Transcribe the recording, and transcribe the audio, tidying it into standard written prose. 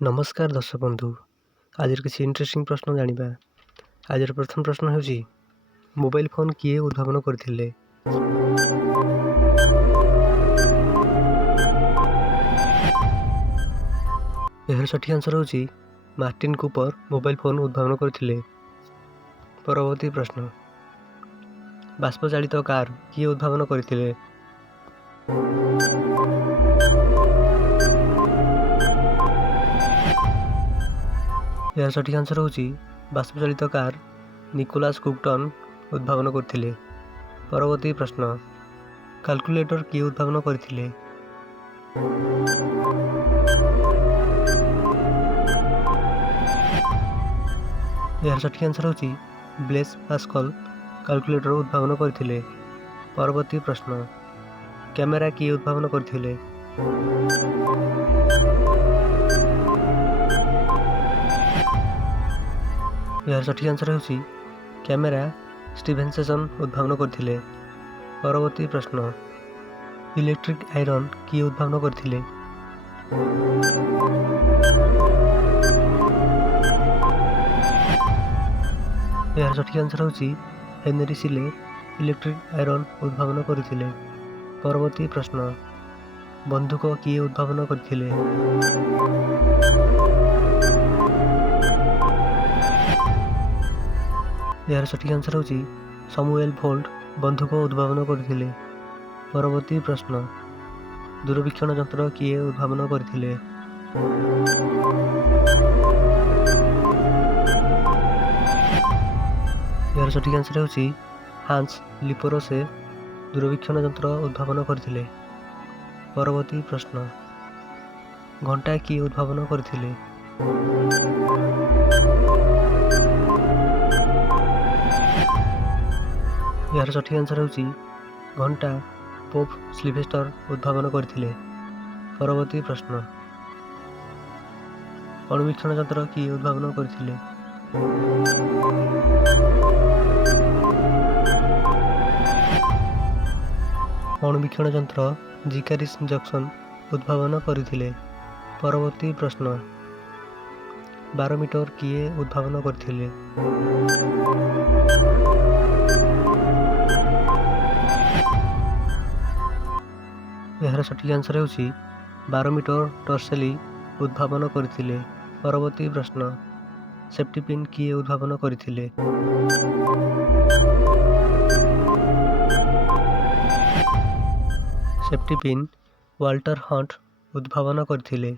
नमस्कार दर्शक बंधु आज किसी इंटरेस्टिंग प्रश्न जानिबा। आज प्रथम प्रश्न ହେଉଛି मोबाइल फोन किए उद्भावन करथिले? एहर सठिक आंसर ହେଉଛି मार्टिन कूपर मोबाइल फोन उद्भावन करथिले। परवर्ती प्रश्न बाष्प चालित कार किए उद्भावन करथिले? यार सठिक आंसर होची बाष्प चालित कार निकोलास कुकटन उद्भावन करथिले। परवर्ती प्रश्न कैलकुलेटर किए उद्भावन करथिले? यार सठिक आंसर होची ब्लेस पास्कल कैलकुलेटर उद्भावन करथिले। परवर्ती प्रश्न कैमेरा किए उद्भावन करथिले? यार सठिक आंसर होची कैमेरा स्टीफेनसन उद्भावन करथिले। परवर्ती प्रश्न इलेक्ट्रिक आयरन किए उद्भावन करथिले? यार सठिक आंसर होची हेनरी सिले इलेक्ट्रिक आयरन उद्भावन करथिले। परवर्ती प्रश्न बंदूक किए उद्भावन करथिले? यार सठिक आंसर होची समुएल फोल्ड बंदूक उद्भावन करथिले। परवर्ती प्रश्न दूरवीक्षण यंत्र किए उद्भावन करथिले? यार सठिक आंसर होची हांस लिपोरोसे दूरवीक्षण यंत्र उद्भावन करथिले। परवर्ती प्रश्न घंटा किए उद्भावन करथिले? यार सठिक आंसर होची घंटा पोप सिल्वेस्टर उद्भावन करथिले। परवर्ती प्रश्न अणुवीक्षण यंत्र किए उद्भावन करथिले? अणुवीक्षण यंत्र जिकारिस जंक्शन उद्भावन करथिले। परवर्ती प्रश्न 12 मीटर किए उद्भावन करथिले? यार सठिक आंसर होची 12 मीटर टर्सेली उद्भावन करथिले। परवर्ती प्रश्न सेफ्टी पिन किए उद्भावन करथिले? सेफ्टी पिन वाल्टर हंट उद्भावन करथिले।